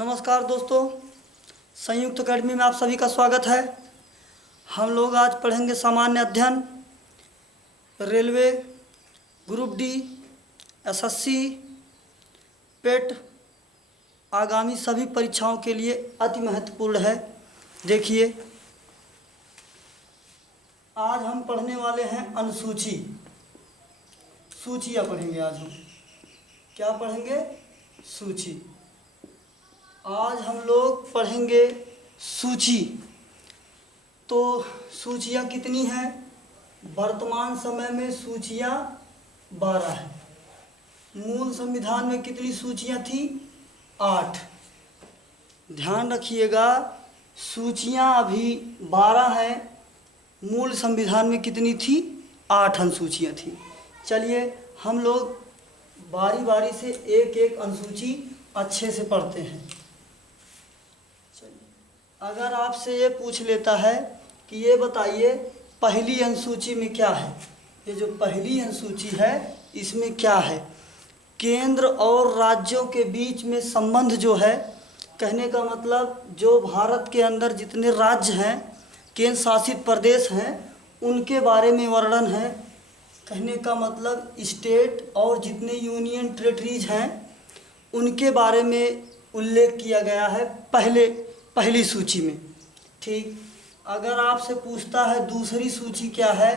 नमस्कार दोस्तों, संयुक्त अकेडमी में आप सभी का स्वागत है। हम लोग आज पढ़ेंगे सामान्य अध्ययन, रेलवे, ग्रुप डी, एसएससी, पेट आगामी सभी परीक्षाओं के लिए अति महत्वपूर्ण है। देखिए, आज हम पढ़ने वाले हैं अनुसूची। सूचियाँ पढ़ेंगे आज हम। क्या पढ़ेंगे? सूची। आज हम लोग पढ़ेंगे सूची। तो सूचियाँ कितनी हैं? वर्तमान समय में सूचियाँ 12 हैं। मूल संविधान में कितनी सूचियाँ थी? 8। ध्यान रखिएगा, सूचियाँ अभी 12 हैं। मूल संविधान में कितनी थी? 8 अनुसूचियाँ थी। चलिए हम लोग बारी बारी से एक एक अनुसूची अच्छे से पढ़ते हैं। अगर आपसे ये पूछ लेता है कि ये बताइए पहली अनुसूची में क्या है, ये जो पहली अनुसूची है इसमें क्या है? केंद्र और राज्यों के बीच में संबंध जो है, कहने का मतलब जो भारत के अंदर जितने राज्य हैं, केंद्र शासित प्रदेश हैं, उनके बारे में वर्णन है। कहने का मतलब स्टेट और जितने यूनियन टेरिटरीज हैं उनके बारे में उल्लेख किया गया है पहली सूची में। ठीक। अगर आपसे पूछता है दूसरी सूची क्या है,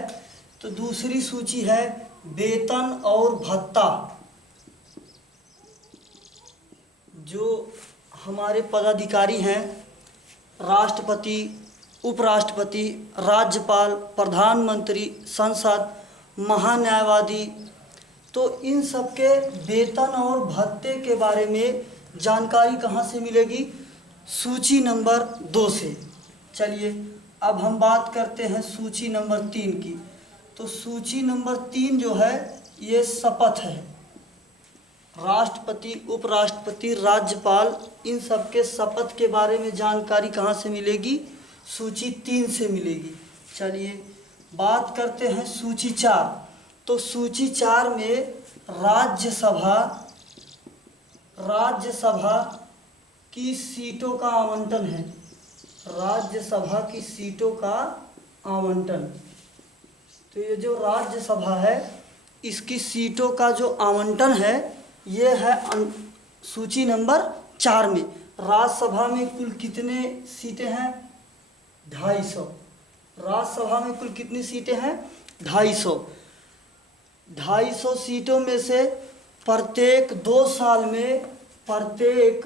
तो दूसरी सूची है वेतन और भत्ता। जो हमारे पदाधिकारी हैं, राष्ट्रपति, उपराष्ट्रपति, राज्यपाल, प्रधानमंत्री, संसद, महान्यायवादी, तो इन सब के वेतन और भत्ते के बारे में जानकारी कहाँ से मिलेगी? सूची नंबर 2 से। चलिए अब हम बात करते हैं सूची नंबर 3 की। तो सूची नंबर 3 जो है ये शपथ है। राष्ट्रपति, उपराष्ट्रपति, राज्यपाल, इन सब के शपथ के बारे में जानकारी कहाँ से मिलेगी? सूची 3 से मिलेगी। चलिए बात करते हैं सूची 4। तो सूची 4 में राज्यसभा की सीटों का आवंटन है। राज्यसभा की सीटों का आवंटन। तो ये जो राज्यसभा है इसकी सीटों का जो आवंटन है ये है सूची नंबर 4 में। राज्यसभा में कुल कितने सीटें हैं? 250। राज्यसभा में कुल कितनी सीटें हैं? 250। 250 सीटों में से प्रत्येक 2 साल में, प्रत्येक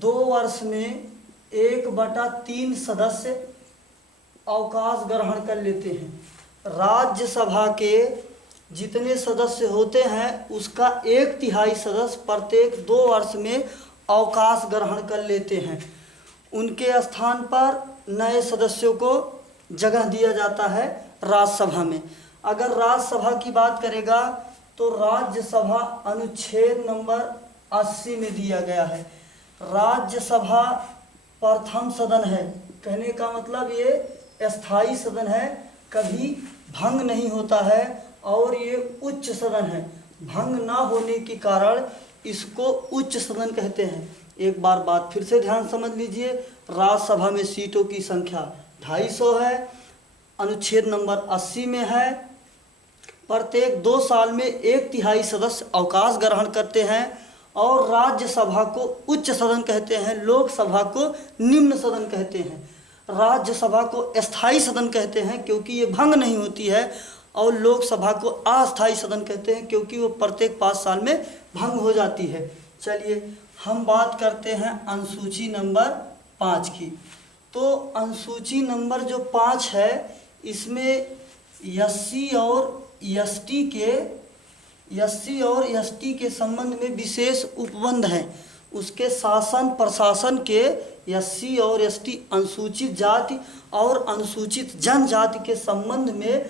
2 वर्ष में 1/3 सदस्य अवकाश ग्रहण कर लेते हैं। राज्यसभा के जितने सदस्य होते हैं उसका 1/3 सदस्य प्रत्येक 2 वर्ष में अवकाश ग्रहण कर लेते हैं। उनके स्थान पर नए सदस्यों को जगह दिया जाता है राज्यसभा में। अगर राज्यसभा की बात करेगा तो राज्यसभा अनुच्छेद नंबर 80 में दिया गया है। राज्यसभा प्रथम सदन है। कहने का मतलब ये स्थायी सदन है, कभी भंग नहीं होता है, और ये उच्च सदन है। भंग ना होने के कारण इसको उच्च सदन कहते हैं। एक बार बात फिर से ध्यान समझ लीजिए, राज्यसभा में सीटों की संख्या 250 है, अनुच्छेद नंबर 80 में है, प्रत्येक 2 साल में 1/3 सदस्य अवकाश ग्रहण करते हैं, और राज्यसभा को उच्च सदन कहते हैं, लोकसभा को निम्न सदन कहते हैं। राज्यसभा को स्थायी सदन कहते हैं क्योंकि ये भंग नहीं होती है, और लोकसभा को अस्थायी सदन कहते हैं क्योंकि वो प्रत्येक 5 साल में भंग हो जाती है। चलिए हम बात करते हैं अनुसूची नंबर 5 की। तो अनुसूची नंबर जो 5 है इसमें एससी और एसटी के संबंध में विशेष उपबंध हैं। उसके शासन प्रशासन के एससी और एसटी, अनुसूचित जाति और अनुसूचित जनजाति के संबंध में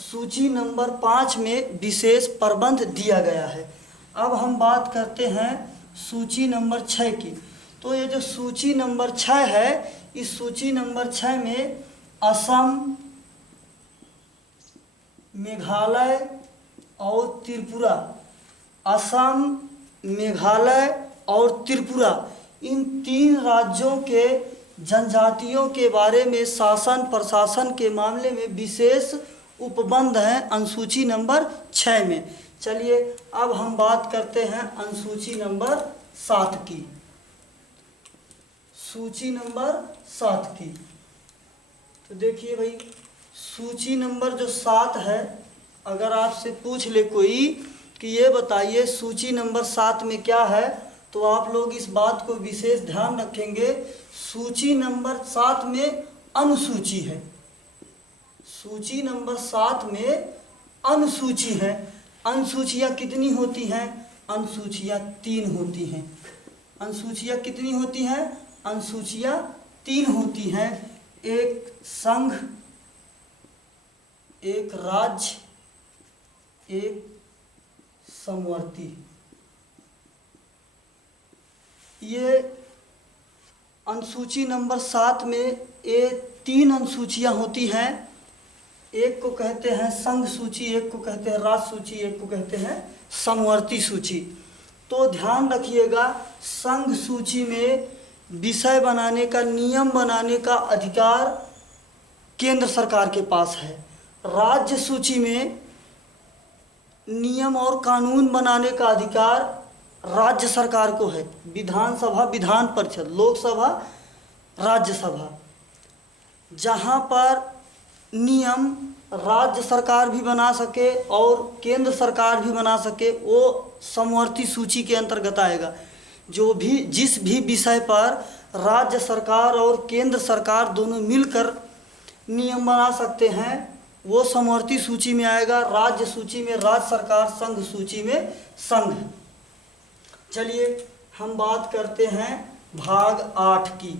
सूची नंबर 5 में विशेष प्रबंध दिया गया है। अब हम बात करते हैं सूची नंबर 6 की। तो ये जो सूची नंबर 6 है, इस सूची नंबर 6 में असम, मेघालय और त्रिपुरा, असम, मेघालय और त्रिपुरा, इन 3 राज्यों के जनजातियों के बारे में शासन प्रशासन के मामले में विशेष उपबंध हैं अनुसूची नंबर 6 में। चलिए अब हम बात करते हैं अनुसूची नंबर 7 की। सूची नंबर 7 की तो देखिए भाई, सूची नंबर जो 7 है, अगर आपसे पूछ ले कोई कि ये बताइए सूची नंबर 7 में क्या है, तो आप लोग इस बात को विशेष ध्यान रखेंगे। सूची नंबर 7 में अनुसूची है। सूची नंबर 7 में अनुसूची है। अनुसूचियाँ कितनी होती हैं? अनुसूचियाँ 3 होती हैं। अनुसूचियाँ कितनी होती हैं? अनुसूचियाँ 3 होती हैं। एक संघ, एक राज्य, एक समवर्ती। ये अनुसूची नंबर 7 में ये 3 अनुसूचियाँ होती हैं। एक को कहते हैं संघ सूची, एक को कहते हैं राज्य सूची, एक को कहते हैं समवर्ती सूची। तो ध्यान रखिएगा, संघ सूची में विषय बनाने का, नियम बनाने का अधिकार केंद्र सरकार के पास है। राज्य सूची में नियम और कानून बनाने का अधिकार राज्य सरकार को है। विधानसभा, विधान परिषद, लोकसभा, राज्यसभा, जहाँ पर नियम राज्य सरकार भी बना सके और केंद्र सरकार भी बना सके, वो समवर्ती सूची के अंतर्गत आएगा। जो भी जिस भी विषय पर राज्य सरकार और केंद्र सरकार दोनों मिलकर नियम बना सकते हैं, वो समवर्ती सूची में आएगा। राज्य सूची में राज्य सरकार, संघ सूची में संघ। चलिए हम बात करते हैं भाग 8 की,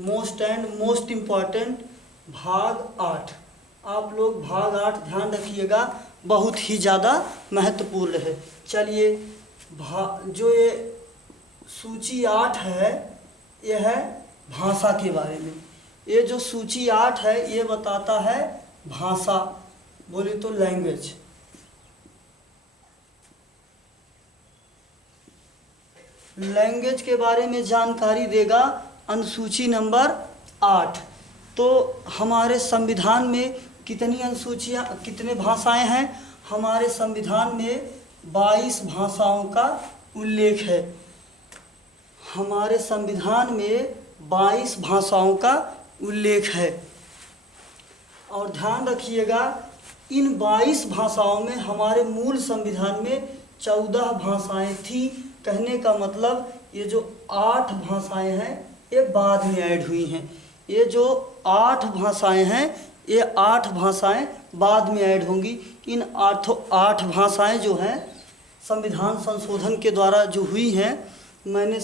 मोस्ट एंड मोस्ट इम्पॉर्टेंट भाग 8। आप लोग भाग 8 ध्यान रखिएगा, बहुत ही ज़्यादा महत्वपूर्ण है। चलिए जो ये सूची 8 है, यह है भाषा के बारे में। ये जो सूची 8 है ये बताता है भाषा, बोले तो लैंग्वेज। लैंग्वेज के बारे में जानकारी देगा अनुसूची नंबर 8। तो हमारे संविधान में कितनी अनुसूचियाँ, कितने भाषाएं हैं? हमारे संविधान में 22 भाषाओं का उल्लेख है। हमारे संविधान में 22 भाषाओं का उल्लेख है। और ध्यान रखिएगा, इन 22 भाषाओं में हमारे मूल संविधान में 14 भाषाएं थी। कहने का मतलब ये जो 8 भाषाएं हैं ये बाद में ऐड हुई हैं। ये जो 8 भाषाएं हैं ये 8 भाषाएं बाद में ऐड होंगी। इन 8 भाषाएं जो हैं संविधान संशोधन के द्वारा जो हुई हैं, मैंने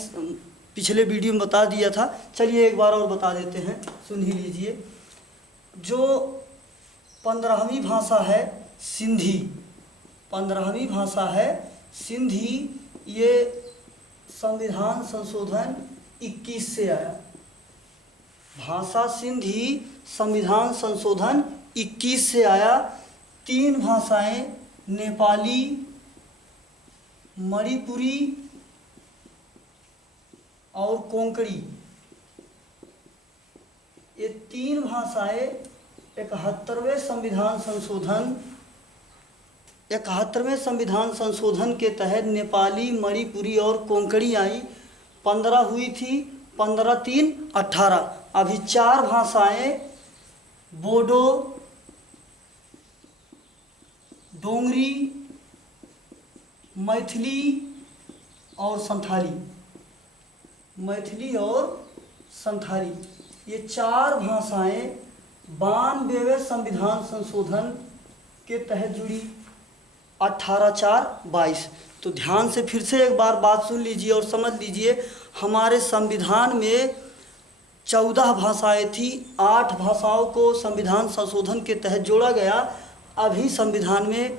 पिछले वीडियो में बता दिया था। चलिए एक बार और बता देते हैं, सुन ही लीजिए। जो 15वीं भाषा है सिंधी, 15वीं भाषा है सिंधी, ये संविधान संशोधन 21 से आया। भाषा सिंधी संविधान संशोधन 21 से आया। 3 भाषाएं नेपाली, मणिपुरी और कोंकणी, ये 3 भाषाएं 71वें संविधान संशोधन के तहत नेपाली, मणिपुरी और कोंकणी आई। 15 हुई थी, 15 3 18। अभी 4 भाषाएं बोडो, डोंगरी, मैथिली और संथाली। मैथिली और संथाली, ये 4 भाषाएं 92वें संविधान संशोधन के तहत जुड़ी। 18/4/22। तो ध्यान से फिर से एक बार बात सुन लीजिए और समझ लीजिए। हमारे संविधान में 14 भाषाएं थी, 8 भाषाओं को संविधान संशोधन के तहत जोड़ा गया। अभी संविधान में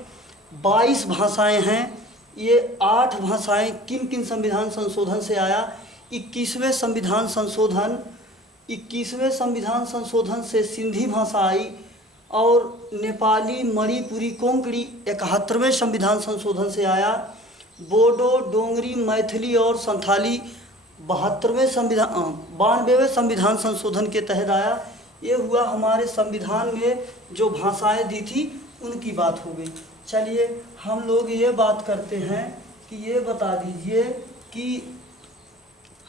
22 भाषाएं हैं। ये 8 भाषाएं किन किन संविधान संशोधन से आया? 21वें संविधान संशोधन से सिंधी भाषा आई, और नेपाली, मणिपुरी, कोंकणी 71वें संविधान संशोधन से आया। बोडो, डोंगरी, मैथिली और संथाली 72वें संविधान 92वें संविधान संशोधन के तहत आया। ये हुआ हमारे संविधान में जो भाषाएं दी थी उनकी बात हो गई। चलिए हम लोग ये बात करते हैं कि ये बता दीजिए कि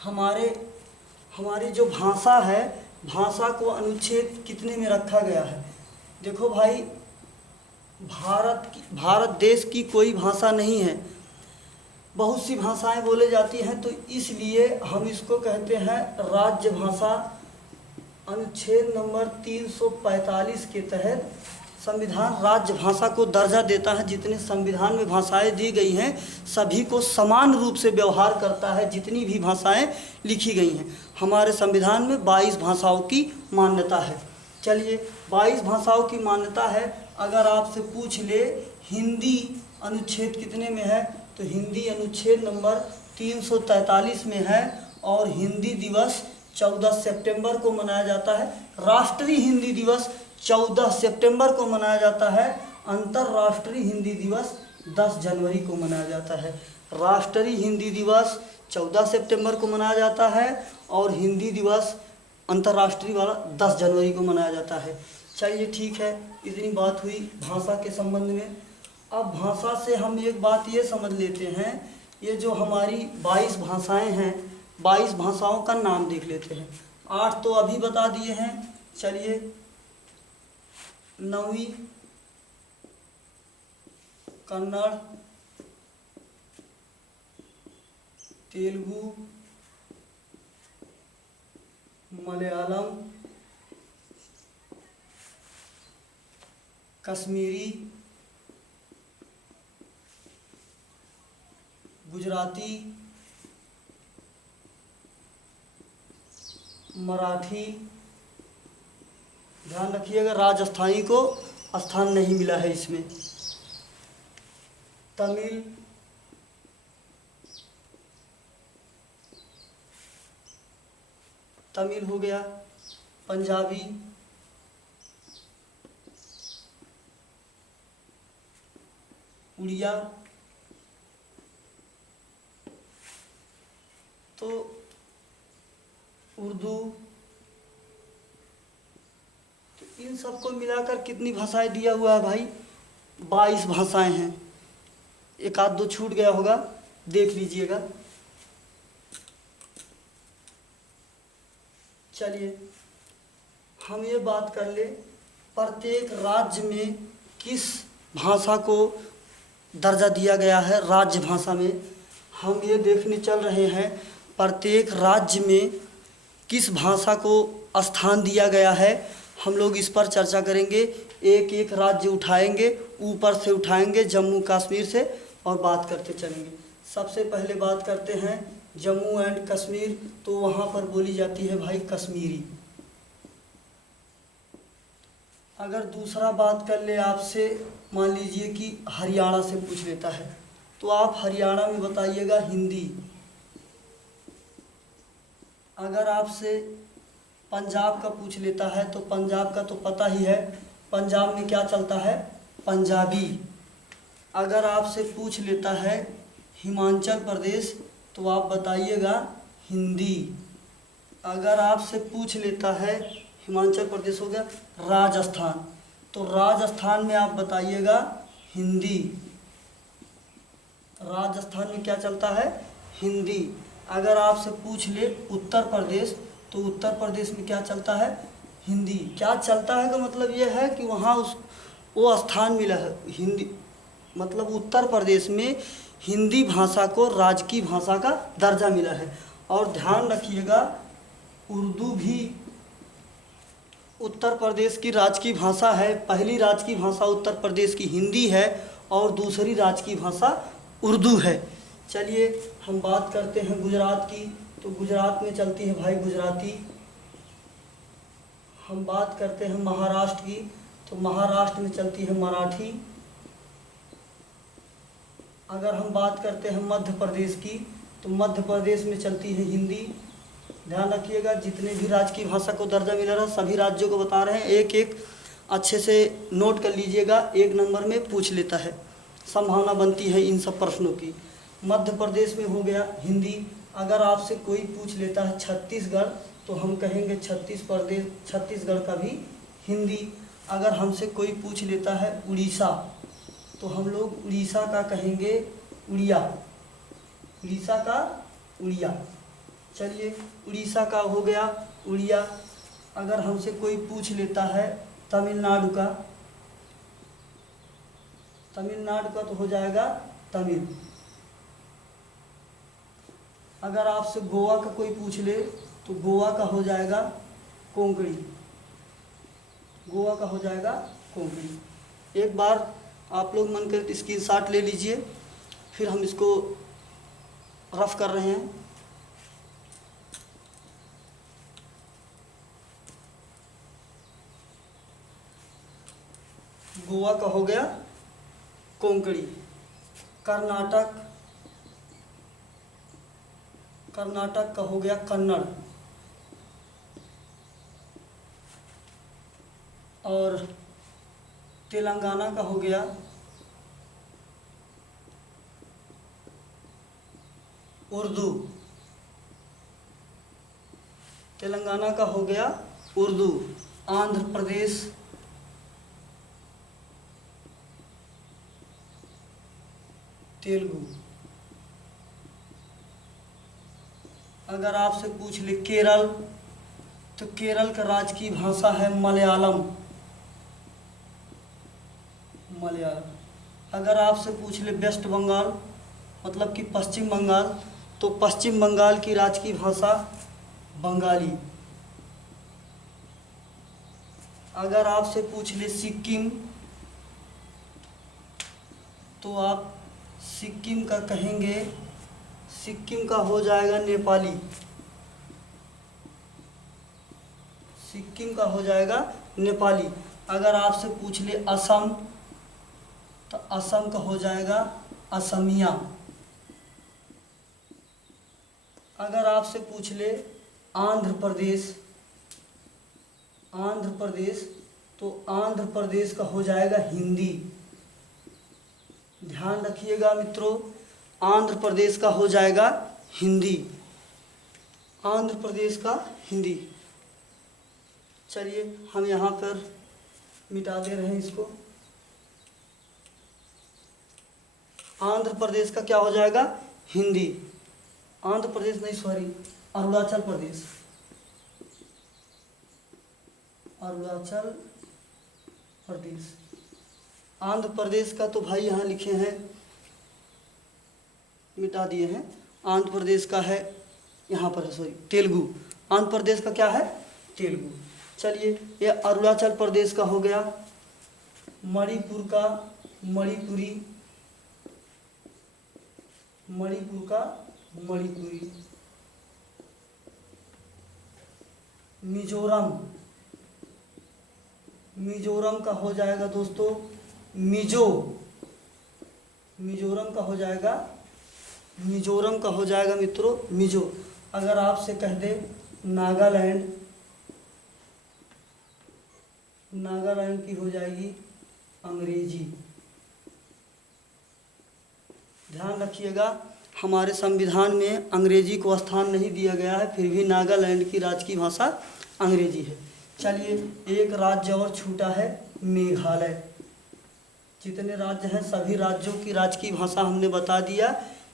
हमारी जो भाषा है, भाषा को अनुच्छेद कितने में रखा गया है। देखो भाई, भारत देश की कोई भाषा नहीं है, बहुत सी भाषाएं बोले जाती हैं, तो इसलिए हम इसको कहते हैं राज्य भाषा। अनुच्छेद नंबर 345 के तहत संविधान राज्य भाषा को दर्जा देता है। जितने संविधान में भाषाएं दी गई हैं सभी को समान रूप से व्यवहार करता है। जितनी भी भाषाएं लिखी गई हैं, हमारे संविधान में 22 भाषाओं की मान्यता है। चलिए 22 भाषाओं की मान्यता है। अगर आपसे पूछ ले हिंदी अनुच्छेद कितने में है, तो हिंदी अनुच्छेद नंबर 343 में है और हिंदी दिवस 14 सितंबर को मनाया जाता है। राष्ट्रीय हिंदी दिवस 14 सितंबर को मनाया जाता है। अंतर्राष्ट्रीय हिंदी दिवस 10 जनवरी को मनाया जाता है। राष्ट्रीय हिंदी दिवस 14 सितंबर को मनाया जाता है और हिंदी दिवस अंतर्राष्ट्रीय वाला 10 जनवरी को मनाया जाता है। चलिए ठीक है, इतनी बात हुई भाषा के संबंध में। अब भाषा से हम एक बात ये समझ लेते हैं, ये जो हमारी 22 भाषाएं हैं, 22 भाषाओं का नाम देख लेते हैं। 8 तो अभी बता दिए हैं। चलिए 9वीं कन्नड़, तेलुगु, मलयालम, कश्मीरी, गुजराती, मराठी, ध्यान रखिएगा राजस्थानी को स्थान नहीं मिला है इसमें, तमिल, तमिल हो गया, पंजाबी, उड़िया, तो उर्दू, तो इन सबको मिलाकर कितनी भाषाएं दिया हुआ है भाई? 22 भाषाएं हैं। एक आध दो छूट गया होगा, देख लीजिएगा। चलिए हम ये बात कर ले, प्रत्येक राज्य में किस भाषा को दर्जा दिया गया है। राज्य भाषा में हम ये देखने चल रहे हैं प्रत्येक राज्य में किस भाषा को स्थान दिया गया है। हम लोग इस पर चर्चा करेंगे, एक एक राज्य उठाएंगे, ऊपर से उठाएंगे जम्मू कश्मीर से और बात करते चलेंगे। सबसे पहले बात करते हैं जम्मू एंड कश्मीर, तो वहाँ पर बोली जाती है भाई कश्मीरी। अगर दूसरा बात कर ले आपसे, मान लीजिए कि हरियाणा से पूछ लेता है, तो आप हरियाणा में बताइएगा हिंदी। अगर आपसे पंजाब का पूछ लेता है तो पंजाब का तो पता ही है, पंजाब में क्या चलता है? पंजाबी। अगर आपसे पूछ लेता है हिमाचल प्रदेश, तो आप बताइएगा हिंदी। अगर आपसे पूछ लेता है, हिमाचल प्रदेश हो गया, राजस्थान, तो राजस्थान में आप बताइएगा हिंदी। राजस्थान में क्या चलता है? हिंदी। अगर आपसे पूछ ले उत्तर प्रदेश, तो उत्तर प्रदेश में क्या चलता है? हिंदी। क्या चलता है का मतलब ये है कि वहाँ वो स्थान मिला है हिंदी, मतलब उत्तर प्रदेश में हिंदी भाषा को राजकीय भाषा का दर्जा मिला है। और ध्यान रखिएगा उर्दू भी उत्तर प्रदेश की राजकीय भाषा है। पहली राजकीय भाषा उत्तर प्रदेश की हिंदी है और दूसरी राजकीय भाषा उर्दू है। चलिए हम बात करते हैं गुजरात की, तो गुजरात में चलती है भाई गुजराती। हम बात करते हैं महाराष्ट्र की, तो महाराष्ट्र में चलती है मराठी। अगर हम बात करते हैं मध्य प्रदेश की, तो मध्य प्रदेश में चलती है हिंदी। ध्यान रखिएगा जितने भी राज्य की भाषा को दर्जा मिला रहा सभी राज्यों को बता रहे हैं, एक एक अच्छे से नोट कर लीजिएगा, 1 नंबर में पूछ लेता है, संभावना बनती है इन सब प्रश्नों की। मध्य प्रदेश में हो गया हिंदी, अगर आपसे कोई पूछ लेता है छत्तीसगढ़, तो हम कहेंगे छत्तीसगढ़ का भी हिंदी। अगर हमसे कोई पूछ लेता है उड़ीसा, तो हम लोग उड़ीसा का कहेंगे उड़िया, उड़ीसा का उड़िया। चलिए, उड़ीसा का हो गया उड़िया। अगर हमसे कोई पूछ लेता है तमिलनाडु का, तमिलनाडु का तो हो जाएगा तमिल। अगर आपसे गोवा का कोई पूछ ले, तो गोवा का हो जाएगा कोंकणी, गोवा का हो जाएगा कोंकणी। एक बार आप लोग मन कर स्क्रीनशॉट ले लीजिए, फिर हम इसको रफ कर रहे हैं। गोवा का हो गया कोंकणी। कर्नाटक, कर्नाटक का हो गया कन्नड़। और तेलंगाना का हो गया उर्दू, तेलंगाना का हो गया उर्दू। आंध्र प्रदेश, तेलुगु। अगर आपसे पूछ ले केरल, तो केरल का राज्य की भाषा है मलयालम, मलयालम। अगर आपसे पूछ ले वेस्ट बंगाल, मतलब कि पश्चिम बंगाल, तो पश्चिम बंगाल की राज्य की भाषा बंगाली। अगर आपसे पूछ ले सिक्किम, तो आप सिक्किम का कहेंगे, सिक्किम का हो जाएगा नेपाली, सिक्किम का हो जाएगा नेपाली। अगर आपसे पूछ ले असम, तो असम का हो जाएगा असमिया। अगर आपसे पूछ ले आंध्र प्रदेश, आंध्र प्रदेश, तो आंध्र प्रदेश का हो जाएगा हिंदी। ध्यान रखिएगा मित्रों, आंध्र प्रदेश का हो जाएगा हिंदी, आंध्र प्रदेश का हिंदी। चलिए, हम यहाँ पर मिटा दे रहे हैं इसको। आंध्र प्रदेश का क्या हो जाएगा? हिंदी। आंध्र प्रदेश नहीं, सॉरी, अरुणाचल प्रदेश, अरुणाचल प्रदेश। आंध्र प्रदेश का तो भाई यहाँ लिखे हैं, मिटा दिए हैं। आंध्र प्रदेश का है, यहाँ पर है, सॉरी, तेलुगु। आंध्र प्रदेश का क्या है? तेलुगु। चलिए, ये अरुणाचल प्रदेश का हो गया। मणिपुर का मणिपुरी, मणिपुर का मणिपुरी। मिजोरम, मिजोरम का हो जाएगा दोस्तों मिजो, मिजोरम का हो जाएगा, मिजोरम का हो जाएगा मित्रों मिजो। अगर आपसे कह दे नागालैंड, नागालैंड की हो जाएगी अंग्रेजी। ध्यान रखिएगा, हमारे संविधान में अंग्रेजी को स्थान नहीं दिया गया है, फिर भी नागालैंड की राज्य की भाषा अंग्रेजी है। चलिए, एक राज्य और छूटा है, मेघालय। जितने राज्य हैं सभी राज्यों की राज्य की भाषा हमने बता दिया।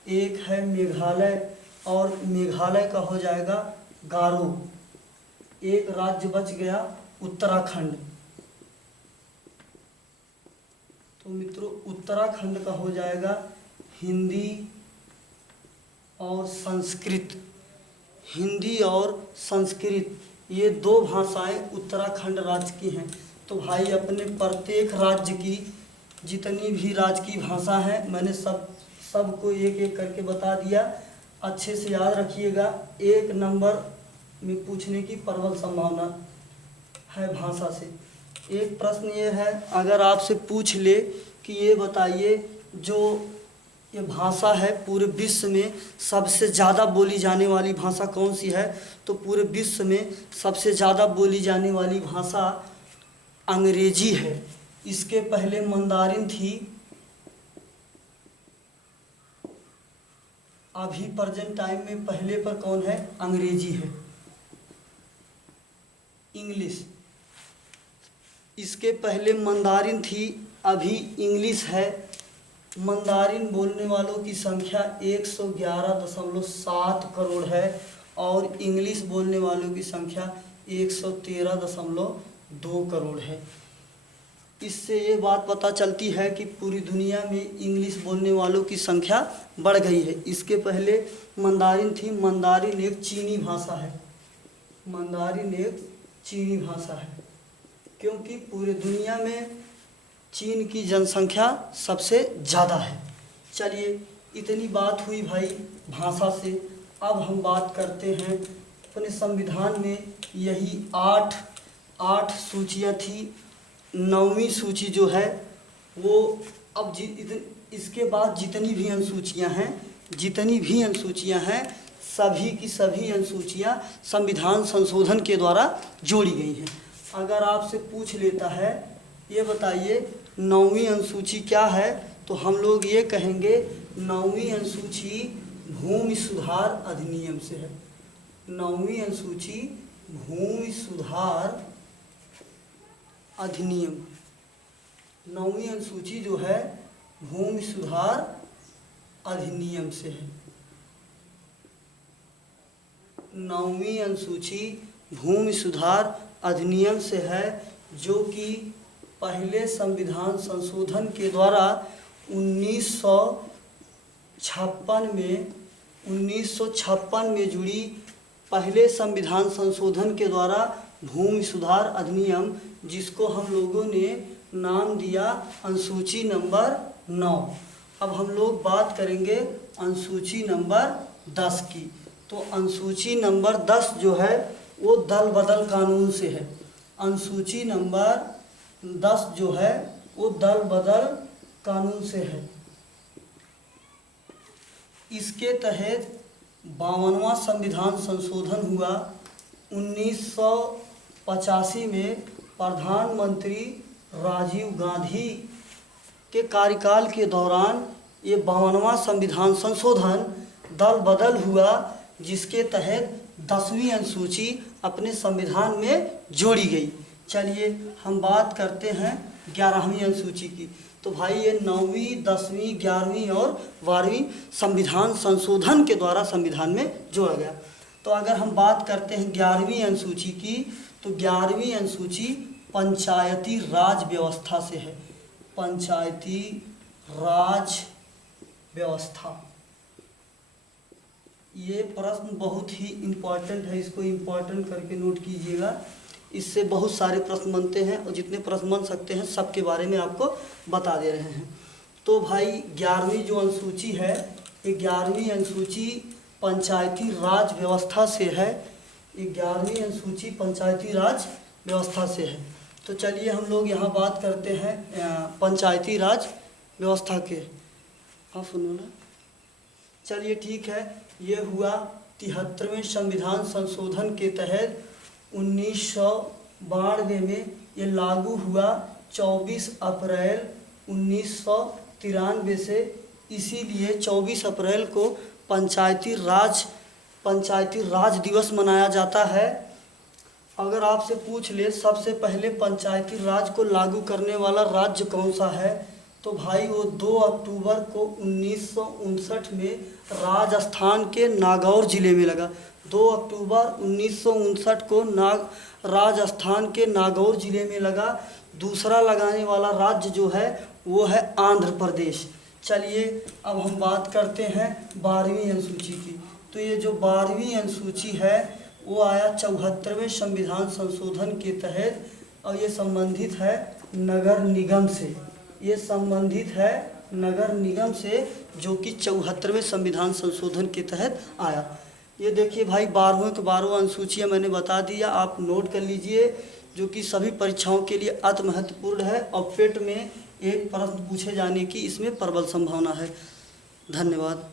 एक है मेघालय, और मेघालय का हो जाएगा गारो। एक राज्य बच गया उत्तराखंड। तो मित्रों, उत्तराखंड का हो जाएगा हिंदी और संस्कृत। हिंदी और संस्कृत, ये दो भाषाएं उत्तराखंड राज्य की हैं। तो भाई, अपने प्रत्येक राज्य की जितनी भी राज्य की भाषा है, मैंने सबको एक एक करके बता दिया। अच्छे से याद रखिएगा, 1 नंबर में पूछने की प्रबल संभावना है भाषा से। एक प्रश्न ये है, अगर आपसे पूछ ले कि ये बताइए, जो ये भाषा है पूरे विश्व में सबसे ज़्यादा बोली जाने वाली भाषा कौन सी है? तो पूरे विश्व में सबसे ज़्यादा बोली जाने वाली भाषा अंग्रेजी है। इसके पहले मंदारिन थी, अभी प्रेजेंट टाइम में पहले पर कौन है? अंग्रेजी है, इंग्लिश। इसके पहले मंदारिन थी, अभी इंग्लिश है। मंदारिन बोलने वालों की संख्या 111.7 करोड़ है और इंग्लिश बोलने वालों की संख्या 113.2 करोड़ है। इससे ये बात पता चलती है कि पूरी दुनिया में इंग्लिश बोलने वालों की संख्या बढ़ गई है। इसके पहले मंदारिन थी। मंदारिन एक चीनी भाषा है, मंदारिन एक चीनी भाषा है, क्योंकि पूरे दुनिया में चीन की जनसंख्या सबसे ज़्यादा है। चलिए, इतनी बात हुई भाई भाषा से। अब हम बात करते हैं अपने संविधान में यही आठ सूचियाँ थी। 9वीं सूची जो है वो अब इसके बाद जितनी भी अनुसूचियाँ हैं सभी की सभी अनुसूचियाँ संविधान संशोधन के द्वारा जोड़ी गई हैं। अगर आपसे पूछ लेता है ये बताइए 9वीं अनुसूची क्या है, तो हम लोग ये कहेंगे 9वीं अनुसूची भूमि सुधार अधिनियम से है। 9वीं अनुसूची भूमि सुधार अधिनियम। 9वीं अनुसूची जो है भूमि सुधार अधिनियम से है। 9वीं अनुसूची भूमि सुधार अधिनियम से है, जो कि पहले संविधान संशोधन के द्वारा 1956 में जुड़ी पहले संविधान संशोधन के द्वारा भूमि सुधार अधिनियम, जिसको हम लोगों ने नाम दिया अनुसूची नंबर 9। अब हम लोग बात करेंगे अनुसूची नंबर 10 की। तो अनुसूची नंबर 10 जो है वो दल बदल कानून से है। अनुसूची नंबर 10 जो है वो दल बदल कानून से है। इसके तहत 52वां संविधान संशोधन हुआ। 1985 में प्रधानमंत्री राजीव गांधी के कार्यकाल के दौरान ये 52वां संविधान संशोधन दल बदल हुआ, जिसके तहत 10वीं अनुसूची अपने संविधान में जोड़ी गई। चलिए हम बात करते हैं 11वीं अनुसूची की। तो भाई ये 9वीं, 10वीं, 11वीं और 12वीं संविधान संशोधन के द्वारा संविधान में जोड़ा गया। तो अगर हम बात करते हैं 11वीं अनुसूची की, तो 11वीं अनुसूची पंचायती राज व्यवस्था से है। पंचायती राज व्यवस्था। ये प्रश्न बहुत ही इम्पोर्टेंट है, इसको इम्पोर्टेंट करके नोट कीजिएगा। इससे बहुत सारे प्रश्न बनते हैं और जितने प्रश्न बन सकते हैं सबके बारे में आपको बता दे रहे हैं। तो भाई 11वीं जो अनुसूची है, ये 11वीं अनुसूची पंचायती राज व्यवस्था से है। ये 11वीं अनुसूची पंचायती राज व्यवस्था से है। तो चलिए हम लोग यहाँ बात करते हैं पंचायती राज व्यवस्था के। हाँ सुनो ना। चलिए ठीक है, ये हुआ 73वें संविधान संशोधन के तहत 1992 में ये लागू हुआ 24 अप्रैल 1993 से। इसीलिए 24 अप्रैल को पंचायती राज दिवस मनाया जाता है। अगर आपसे पूछ ले सबसे पहले पंचायती राज को लागू करने वाला राज्य कौन सा है, तो भाई वो 2 अक्टूबर को 1959 में राजस्थान के नागौर ज़िले में लगा। 2 अक्टूबर 1959 को राजस्थान के नागौर ज़िले में लगा। दूसरा लगाने वाला राज्य जो है वो है आंध्र प्रदेश। चलिए अब हम बात करते हैं 12वीं अनुसूची की। तो ये जो 12वीं अनुसूची है वो आया 74वें संविधान संशोधन के तहत और ये संबंधित है नगर निगम से। ये संबंधित है नगर निगम से, जो कि 74वें संविधान संशोधन के तहत आया। ये देखिए भाई 12वें के 12 अनुसूचियाँ मैंने बता दिया, आप नोट कर लीजिए, जो कि सभी परीक्षाओं के लिए अति महत्वपूर्ण है और पेट में एक प्रश्न पूछे जाने की इसमें प्रबल संभावना है। धन्यवाद।